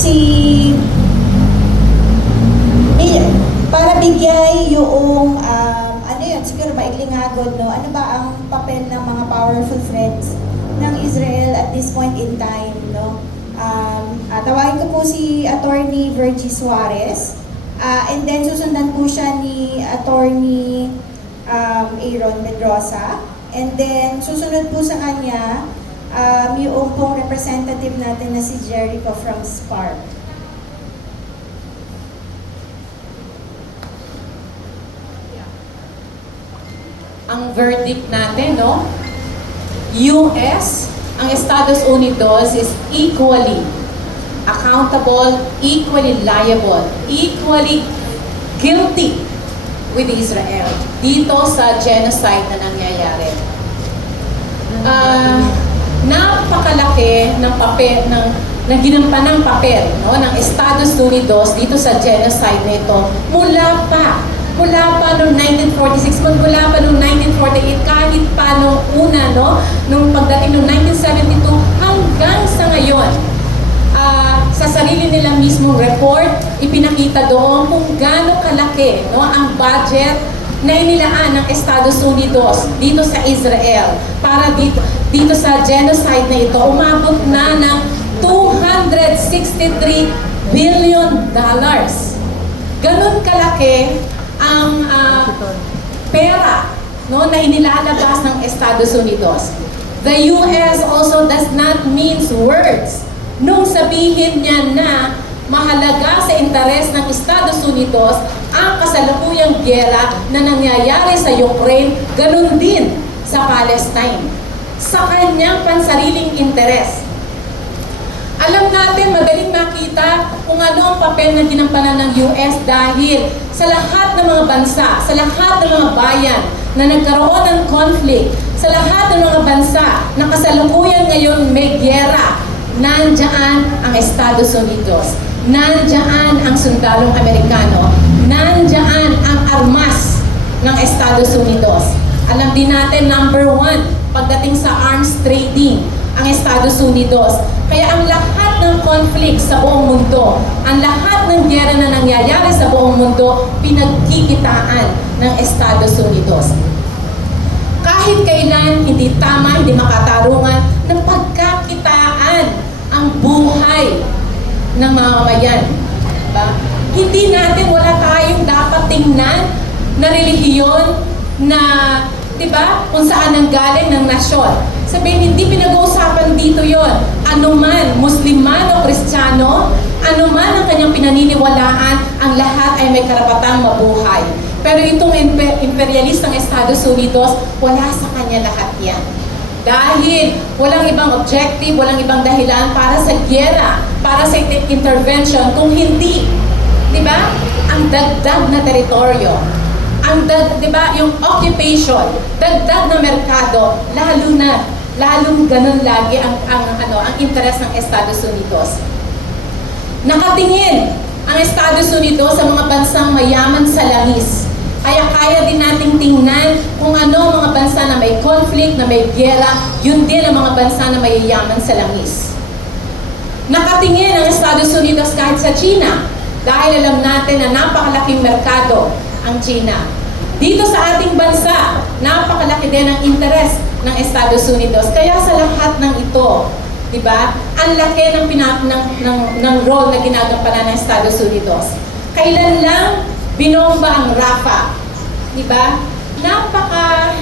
si para bigay yung ano yun, siguro maigling hagod, no? Ano ba ang papel ng mga powerful friends ng Israel at this point in time, no? Tawagin ko po si Attorney Virgie Suarez, and then susundan po siya ni Attorney Aaron Medrosa, and then susunod po sa kanya yung pong representative natin na si Jericho from SPARC. Ang verdict natin, no? US, ang Estados Unidos is equally accountable, equally liable, equally guilty with Israel dito sa genocide na nangyayari. Napakalaki ng papel ng ginampanang papel, no, ng Estados Unidos dito sa genocide na ito mula pa noong 1946, mula pa noong 1948, kahit pa noong una, no, nung pagdating noong 1972 hanggang sa ngayon. Sa sarili nila mismong report, ipinakita doon kung gaano kalaki, no, ang budget na inilaan ng Estados Unidos dito sa Israel para dito sa genocide na ito. Umabot na ng $263 billion. Ganon kalaki ang pera, no, na inilalabas ng Estados Unidos. The US also does not mince words nung sabihin niya na mahalaga sa interes ng Estados Unidos ang kasalukuyang giyera na nangyayari sa Ukraine, ganun din sa Palestine, sa kanyang pansariling interes. Alam natin, madaling makita kung ano ang papel na ginampanan ng US dahil sa lahat ng mga bansa, sa lahat ng mga bayan na nagkaroon ng conflict, sa lahat ng mga bansa na kasalukuyan ngayon may giyera, nandyan ang Estados Unidos, nandyan ang sundalong Amerikano, nandyan ang armas ng Estados Unidos. Alam din natin, number 1, pagdating sa arms trading, ang Estados Unidos. Kaya ang lahat ng conflict sa buong mundo, ang lahat ng giyera na nangyayari sa buong mundo, pinagkikitaan ng Estados Unidos. Kahit kailan, hindi tama, hindi makatarungan, ng pagkakitaan ang buhay ng mamamayan. Diba? Hindi natin, wala tayong dapat tingnan na relihiyon na, diba, kung saan ang galing ng nasyon. Sabihin, hindi pinag-uusapan dito yon. Ano man, Muslim man o Kristiyano, ano man ang kanyang pinaniniwalaan, ang lahat ay may karapatang mabuhay. Pero itong imperialistang Estados Unidos, wala sa kanya lahat yan. Dahil walang ibang objective, walang ibang dahilan para sa giyera, para sa intervention, kung hindi, di ba, ang dagdag na teritoryo, ang di ba, yung occupation, dagdag na merkado, lalong ganun lagi ang interes ng Estados Unidos. Nakatingin ang Estados Unidos sa mga bansang mayaman sa langis. Kaya kaya din nating tingnan kung ano mga bansa na may conflict, na may giyera, yun din ang mga bansa na mayayaman sa langis. Nakatingin ang Estados Unidos kahit sa China, dahil alam natin na napakalaking merkado ang China. Dito sa ating bansa, napakalaki din ang interes ng Estados Unidos. Kaya sa lahat ng ito, di ba, ang laki ng role na ginagampanan ng Estados Unidos. Kailan lang binomba ang Rafah, di ba? Napaka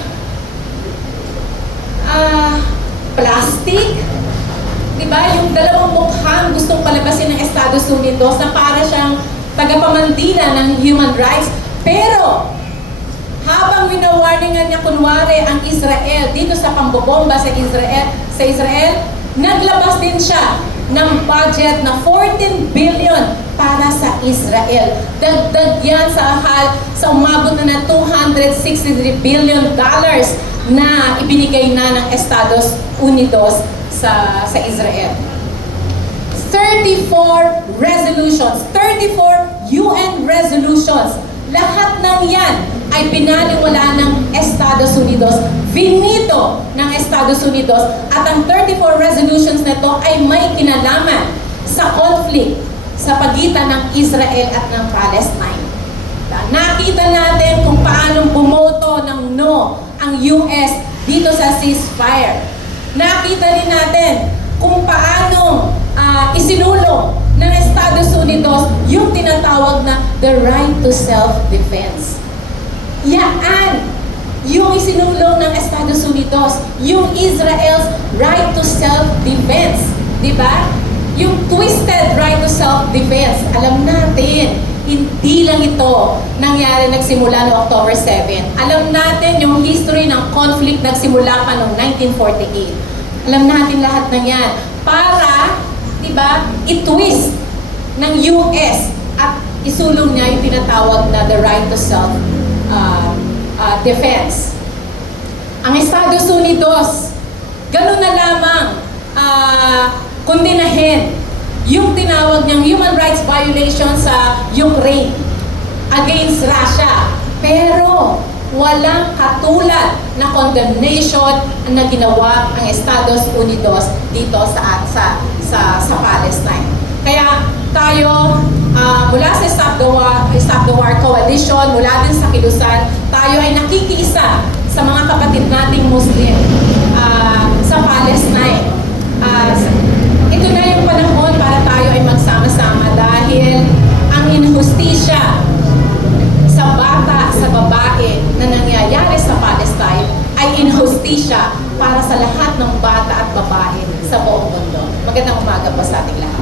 plastic, di ba? Yung dalawang mukhang gustong palabasin ng Estados Unidos na para siyang tagapamandila ng human rights. Pero habang winawarningan niya kunwari ang Israel dito sa pambobomba sa Israel, naglabas din siya ng budget na 14 billion para sa Israel. Dagdag yan sa umabot na ng $263 billion na ibinigay na ng Estados Unidos sa Israel. 34 resolutions, 34 UN resolutions, lahat ng yan ay pinaliwala ng Estados Unidos, finito ng Estados Unidos, at ang 34 resolutions na ito ay may kinalaman sa conflict sa pagitan ng Israel at ng Palestine. Nakita natin kung paano bumoto ng no ang US dito sa ceasefire. Nakita din natin kung paano isinulong ng Estados Unidos yung tinatawag na the right to self-defense. Yaan yung isinulong ng Estados Unidos, yung Israel's right to self-defense. Di ba? Yung twisted right to self-defense. Alam natin, hindi lang ito nangyari nagsimula noong October 7. Alam natin yung history ng conflict nagsimula pa noong 1948. Alam natin lahat ng yan. Para, di ba, i-twist ng US at isulong niya yung tinatawag na the right to self-defense. Ang Estados Unidos, ganun na lamang kondinahin yung tinawag niyang human rights violation sa Ukraine against Russia. Pero walang katulad na condemnation na ginawa ang Estados Unidos dito sa Palestine. Kaya tayo mula sa Stop the War Coalition, mula din sa Kilusan, tayo ay nakikiisa sa mga kapatid nating Muslim sa Palestine. Ito na yung panahon para tayo ay magsama-sama dahil ang inhustisya sa bata, sa babae na nangyayari sa Palestine ay inhustisya para sa lahat ng bata at babae sa buong mundo. Magandang umaga po sa ating lahat.